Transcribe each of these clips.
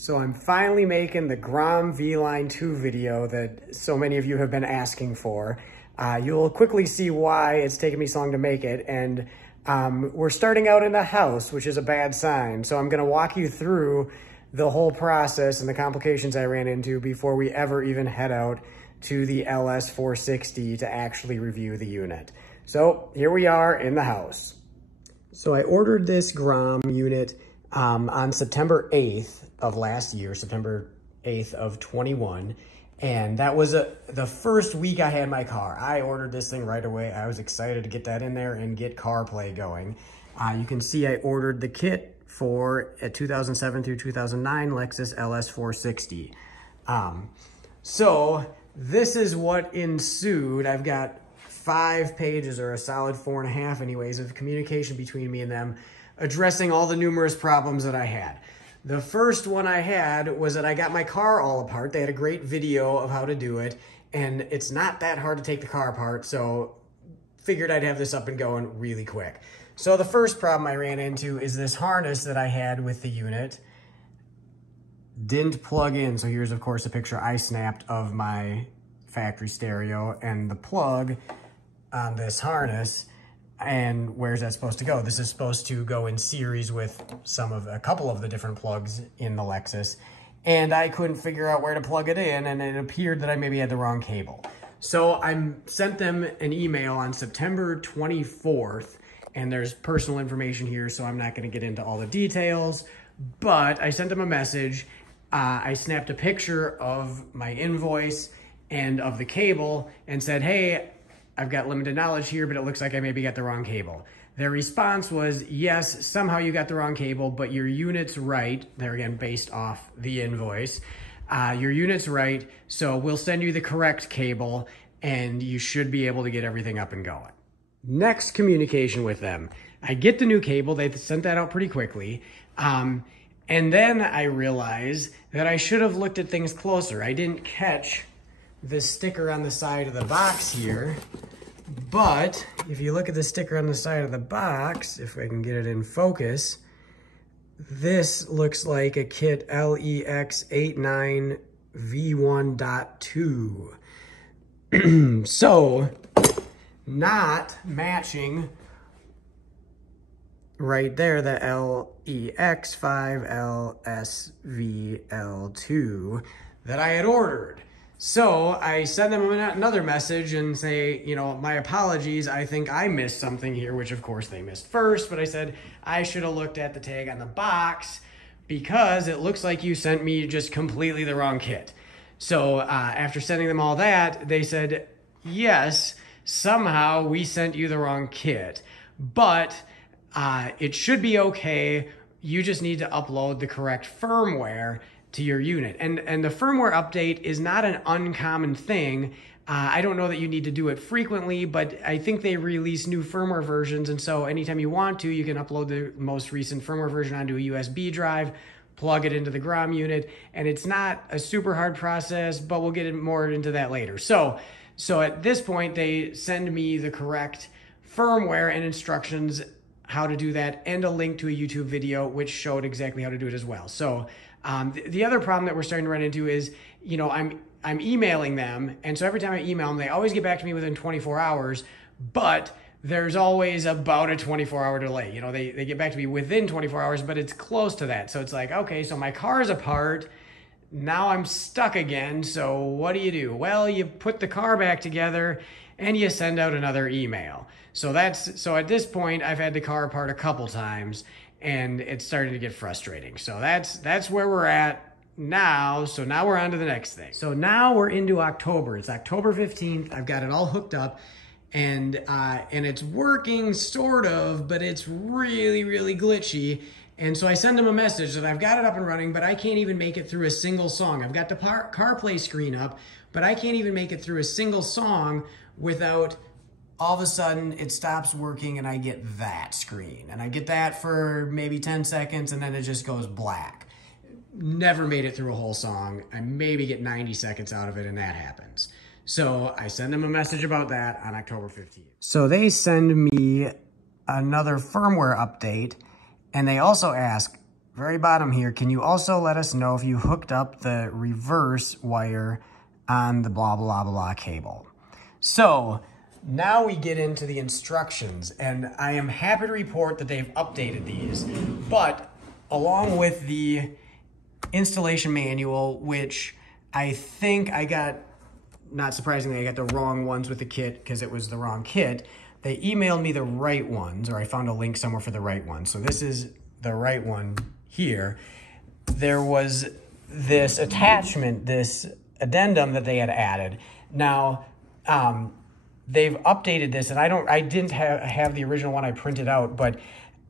So I'm finally making the GROM Vline 2 video that so many of you have been asking for. You'll quickly see why it's taken me so long to make it. And we're starting out in the house, which is a bad sign. So I'm gonna walk you through the whole process and the complications I ran into before we ever even head out to the LS460 to actually review the unit. So here we are in the house. So I ordered this GROM unit on September 8th of last year, September 8th of 21. And that was the first week I had my car. I ordered this thing right away. I was excited to get that in there and get CarPlay going. You can see I ordered the kit for a 2007 through 2009 Lexus LS460. So this is what ensued. I've got 5 pages, or a solid 4.5 anyways, of communication between me and them, addressing all the numerous problems that I had. The first one I had was that I got my car all apart. They had a great video of how to do it, and it's not that hard to take the car apart, so figured I'd have this up and going really quick. So the first problem I ran into is this harness that I had with the unit didn't plug in. So here's, of course, a picture I snapped of my factory stereo and the plug on this harness. And where's that supposed to go? This is supposed to go in series with a couple of the different plugs in the Lexus. And I couldn't figure out where to plug it in, and it appeared that I maybe had the wrong cable. So I sent them an email on September 24th, and there's personal information here, so I'm not gonna get into all the details, but I sent them a message. I snapped a picture of my invoice and of the cable and said, hey, I've got limited knowledge here, but it looks like I maybe got the wrong cable. Their response was, yes, somehow you got the wrong cable, but your unit's right. They're again based off the invoice. Your unit's right, so we'll send you the correct cable and you should be able to get everything up and going. Next communication with them. I get the new cable. They sent that out pretty quickly. And then I realized that I should have looked at things closer. I didn't catch the sticker on the side of the box here, but if you look at the sticker on the side of the box, if I can get it in focus, this looks like a kit LEX89 V1.2. So not matching right there, the LEX5 LSVL2 that I had ordered. So I send them another message and say, you know, my apologies. I think I missed something here, which of course they missed first, but I said, I should have looked at the tag on the box because it looks like you sent me just completely the wrong kit. So after sending them all that, they said, yes, somehow we sent you the wrong kit, but it should be okay. You just need to upload the correct firmware to your unit. And the firmware update is not an uncommon thing. I don't know that you need to do it frequently, but I think they release new firmware versions. And so anytime you want to, you can upload the most recent firmware version onto a USB drive, plug it into the GROM unit. And it's not a super hard process, but we'll get more into that later. So at this point, they send me the correct firmware and instructions how to do that, and a link to a YouTube video which showed exactly how to do it as well. So the other problem that we're starting to run into is, you know, I'm emailing them, and so every time I email them, they always get back to me within 24 hours, but there's always about a 24-hour delay. You know, they get back to me within 24 hours, but it's close to that. So it's like, okay, so my car's apart, now I'm stuck again, so what do? Well, you put the car back together and you send out another email. So at this point, I've had the car apart a couple times, and it's starting to get frustrating. So that's where we're at now. So now we're on to the next thing. So now we're into October. It's October 15th. I've got it all hooked up, and it's working sort of, but it's really, really glitchy. And so I send them a message that I've got it up and running, but I can't even make it through a single song. I've got the CarPlay screen up, but I can't even make it through a single song without all of a sudden it stops working and I get that screen. And I get that for maybe 10 seconds and then it just goes black. Never made it through a whole song. I maybe get 90 seconds out of it and that happens. So I send them a message about that on October 15th. So they send me another firmware update, and they also ask very bottom here, can you also let us know if you hooked up the reverse wire on the blah, blah, blah cable? So now we get into the instructions, and I am happy to report that they've updated these, but along with the installation manual, which I think I got, not surprisingly, I got the wrong ones with the kit because it was the wrong kit. They emailed me the right ones, or I found a link somewhere for the right one. So this is the right one here. There was this attachment, this addendum that they had added. Now, they've updated this, and I didn't have the original one I printed out, but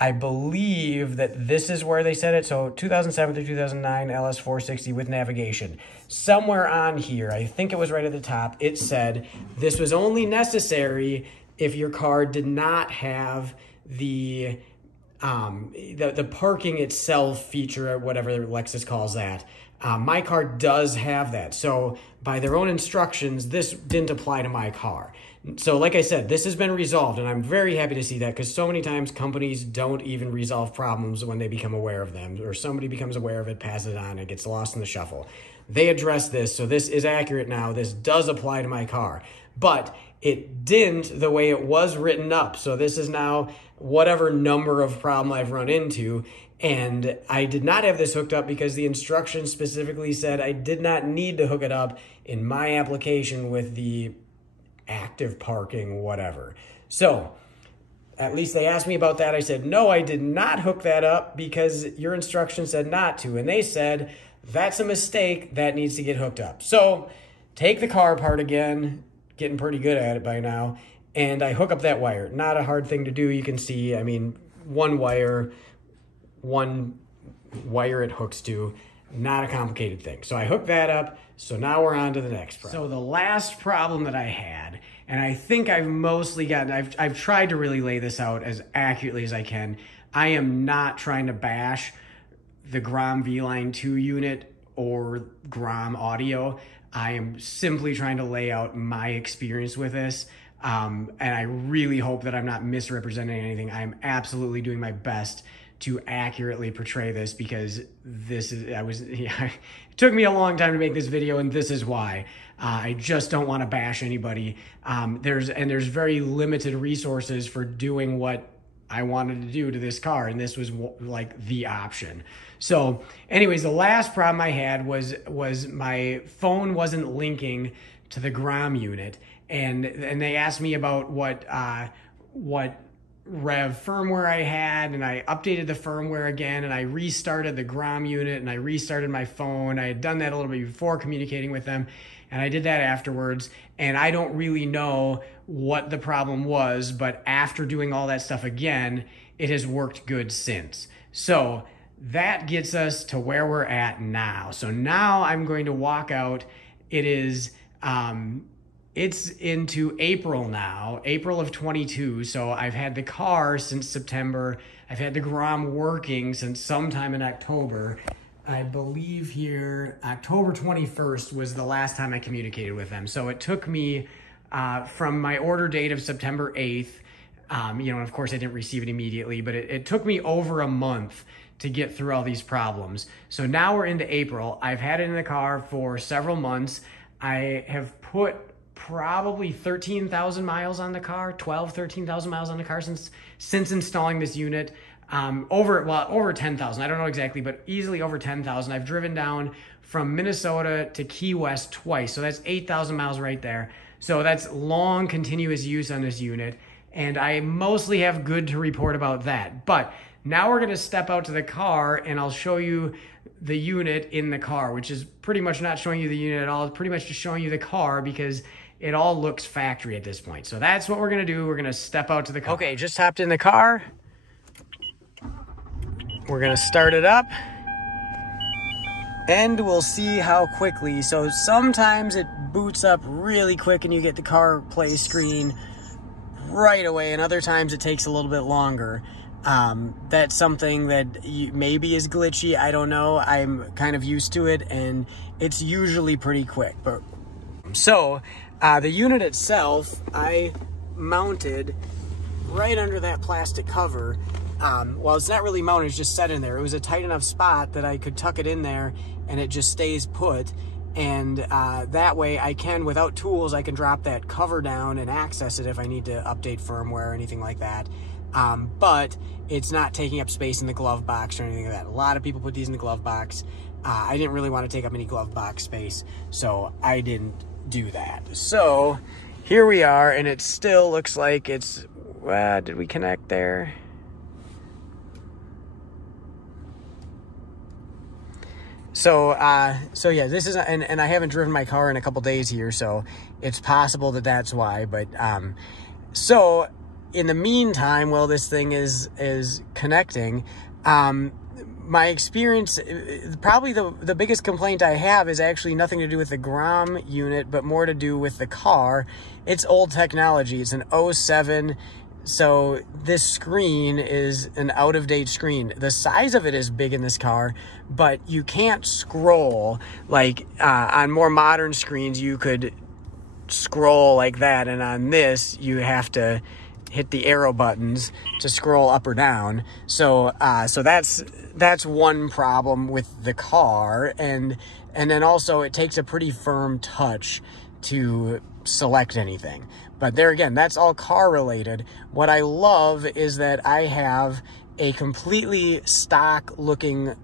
I believe that this is where they said it. So 2007 through 2009 LS460 with navigation. Somewhere on here, I think it was right at the top, it said this was only necessary if your car did not have the parking itself feature, or whatever Lexus calls that. My car does have that. So by their own instructions, this didn't apply to my car. So like I said, this has been resolved, and I'm very happy to see that, because so many times companies don't even resolve problems when they become aware of them, or somebody becomes aware of it, passes it on, it gets lost in the shuffle. They addressed this, so this is accurate now. This does apply to my car, but it didn't the way it was written up. So this is now whatever number of problem I've run into, and I did not have this hooked up because the instructions specifically said I did not need to hook it up in my application with the active parking, whatever. So at least they asked me about that. I said, no, I did not hook that up because your instructions said not to. And they said, that's a mistake, that needs to get hooked up. So take the car apart again, getting pretty good at it by now, and I hook up that wire. Not a hard thing to do. You can see, I mean, one wire it hooks to. Not a complicated thing. So I hooked that up. So now we're on to the next problem. So the last problem that I had, and I think I've mostly gotten, I've tried to really lay this out as accurately as I can. I am not trying to bash the GROM Vline 2 unit or GROM audio. I am simply trying to lay out my experience with this. And I really hope that I'm not misrepresenting anything. I'm absolutely doing my best to accurately portray this, because this is, it took me a long time to make this video, and this is why. I just don't want to bash anybody. There's very limited resources for doing what I wanted to do to this car, and this was like the option. So anyways, the last problem I had was my phone wasn't linking to the GROM unit, and they asked me about what rev firmware I had, and I updated the firmware again, and I restarted the GROM unit, and I restarted my phone. I had done that a little bit before communicating with them, and I did that afterwards, and I don't really know what the problem was, but after doing all that stuff again, it has worked good since. So that gets us to where we're at now. So now I'm going to walk out. It is it's into April now, April of 22. So I've had the car since September. I've had the GROM working since sometime in October. I believe here, October 21st was the last time I communicated with them. So it took me from my order date of September 8th, and of course I didn't receive it immediately, but it took me over a month to get through all these problems. So now we're into April. I've had it in the car for several months. I have put probably 13,000 miles on the car, 13,000 miles on the car since installing this unit. Over 10,000. I don't know exactly, but easily over 10,000. I've driven down from Minnesota to Key West twice. So that's 8,000 miles right there. So that's long continuous use on this unit. And I mostly have good to report about that. But now we're going to step out to the car, and I'll show you the unit in the car, which is pretty much not showing you the unit at all. It's pretty much just showing you the car, because it all looks factory at this point. So that's what we're going to do. We're going to step out to the car. Okay, just hopped in the car. We're going to start it up, and we'll see how quickly. So sometimes it boots up really quick and you get the CarPlay screen right away, and other times it takes a little bit longer. That's something that maybe is glitchy. I don't know. I'm kind of used to it, and it's usually pretty quick. But so the unit itself, I mounted right under that plastic cover, well, it's not really mounted, it's just set in there. It was a tight enough spot that I could tuck it in there and it just stays put. And that way I can, without tools, I can drop that cover down and access it if I need to update firmware or anything like that. But it's not taking up space in the glove box or anything like that. A lot of people put these in the glove box. I didn't really want to take up any glove box space, so I didn't do that. So here we are, and it still looks like it's, did we connect there? So yeah, this is, and I haven't driven my car in a couple days here, so it's possible that that's why. But so in the meantime, while this thing is connecting, my experience, probably the biggest complaint I have is actually nothing to do with the GROM unit, but more to do with the car. It's old technology. It's an 07. So this screen is an out-of-date screen. The size of it is big in this car, but you can't scroll. Like on more modern screens, you could scroll like that, and on this, you have to hit the arrow buttons to scroll up or down. So so that's one problem with the car, and then also it takes a pretty firm touch to select anything. But there again, that's all car related. What I love is that I have a completely stock looking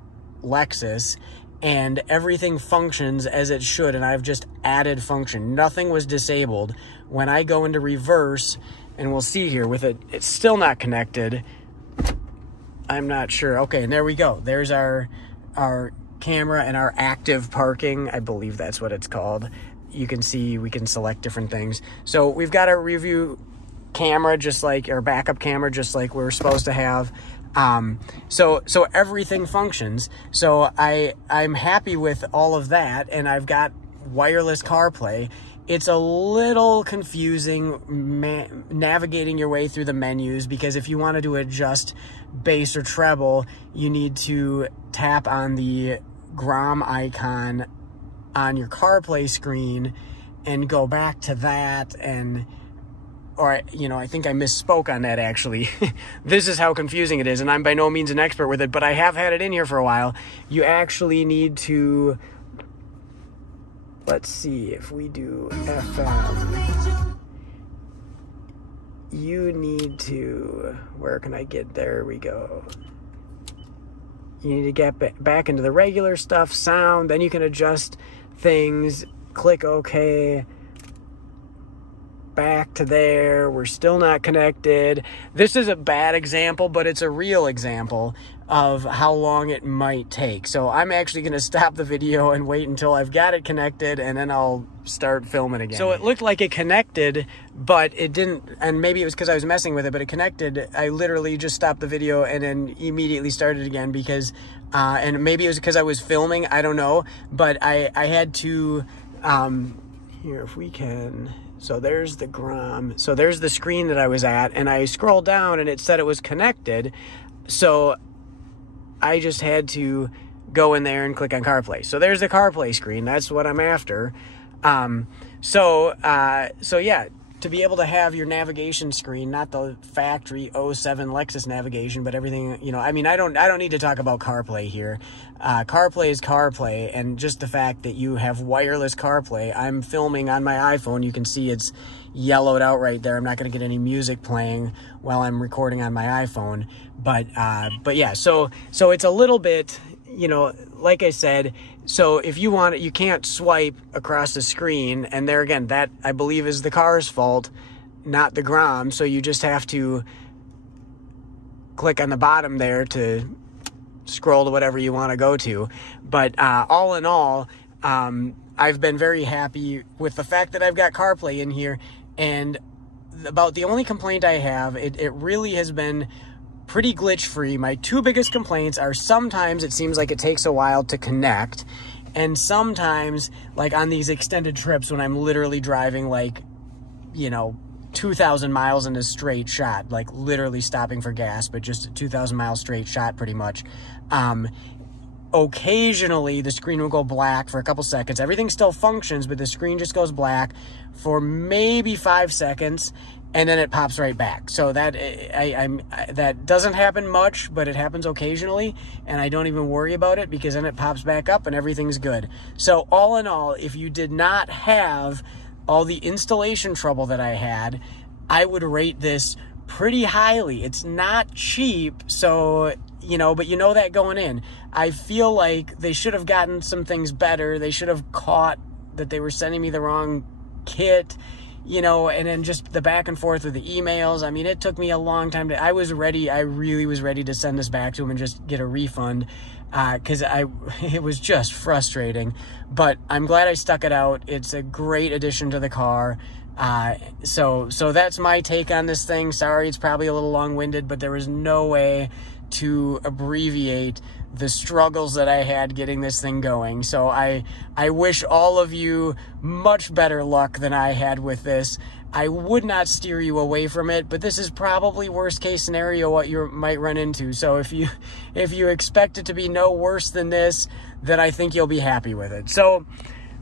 Lexus and everything functions as it should, and I've just added function. Nothing was disabled. When I go into reverse, and we'll see here with it, it's still not connected. I'm not sure. Okay, and there we go. There's our camera and our active parking. I believe that's what it's called. You can see we can select different things. So we've got our review camera, just like our backup camera, just like we're supposed to have. So everything functions. So I'm happy with all of that, and I've got wireless CarPlay. It's a little confusing navigating your way through the menus, because if you wanted to adjust bass or treble, you need to tap on the GROM icon on your CarPlay screen and go back to that, or I think I misspoke on that actually. This is how confusing it is, and I'm by no means an expert with it, but I have had it in here for a while. You actually need to, let's see, if we do FM, you need to, where can I get, there we go. You need to get back into the regular stuff, sound, then you can adjust things, click OK, back to there. We're still not connected. This is a bad example, but it's a real example of how long it might take. So I'm actually going to stop the video and wait until I've got it connected, and then I'll start filming again. So it looked like it connected, but it didn't, and maybe it was because I was messing with it, but it connected. I literally just stopped the video and then immediately started again because, and maybe it was because I was filming, I don't know, but I had to, here, if we can, so there's the GROM, so there's the screen that I was at, and I scrolled down and it said it was connected, so I just had to go in there and click on CarPlay. So there's the CarPlay screen. That's what I'm after. So yeah, to be able to have your navigation screen, not the factory 07 Lexus navigation, but everything, I mean, I don't need to talk about CarPlay here. CarPlay is CarPlay, and just the fact that you have wireless CarPlay. I'm filming on my iPhone. You can see it's yellowed out right there. I'm not going to get any music playing while I'm recording on my iPhone, but yeah, so it's a little bit, like I said, so if you want it, you can't swipe across the screen, and there again, that I believe is the car's fault, not the GROM, so you just have to click on the bottom there to scroll to whatever you want to go to. But all in all, I've been very happy with the fact that I've got CarPlay in here, and about the only complaint I have, it really has been pretty glitch free. My two biggest complaints are sometimes it seems like it takes a while to connect, and sometimes, like on these extended trips when I'm literally driving like 2,000 miles in a straight shot, like literally stopping for gas, but just a 2,000 mile straight shot pretty much. Occasionally the screen will go black for a couple seconds. Everything still functions, but the screen just goes black for maybe 5 seconds, and then it pops right back. So that that doesn't happen much, but it happens occasionally, and I don't even worry about it because then it pops back up and everything's good. So all in all, if you did not have all the installation trouble that I had, I would rate this pretty highly. It's not cheap, so, but that going in. I feel like they should have gotten some things better. They should have caught that they were sending me the wrong kit, and then just the back and forth with the emails. I mean, it took me a long time I really was ready to send this back to them and just get a refund, because it was just frustrating, but I'm glad I stuck it out. It's a great addition to the car. So that's my take on this thing. Sorry, it's probably a little long-winded, but there was no way to abbreviate the struggles that I had getting this thing going. So I wish all of you much better luck than I had with this. I would not steer you away from it, but this is probably worst case scenario what you might run into. So if you expect it to be no worse than this, then I think you'll be happy with it. So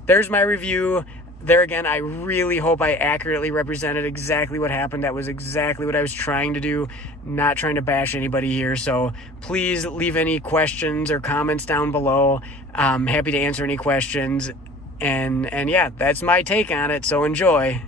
there's my review. There again, I really hope I accurately represented exactly what happened. That was exactly what I was trying to do, not trying to bash anybody here. So please leave any questions or comments down below. I'm happy to answer any questions. And yeah, that's my take on it. So enjoy.